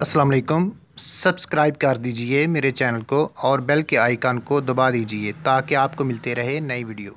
अस्सलाम वालेकुम। सब्सक्राइब कर दीजिए मेरे चैनल को और बेल के आइकन को दबा दीजिए ताकि आपको मिलते रहे नई वीडियो।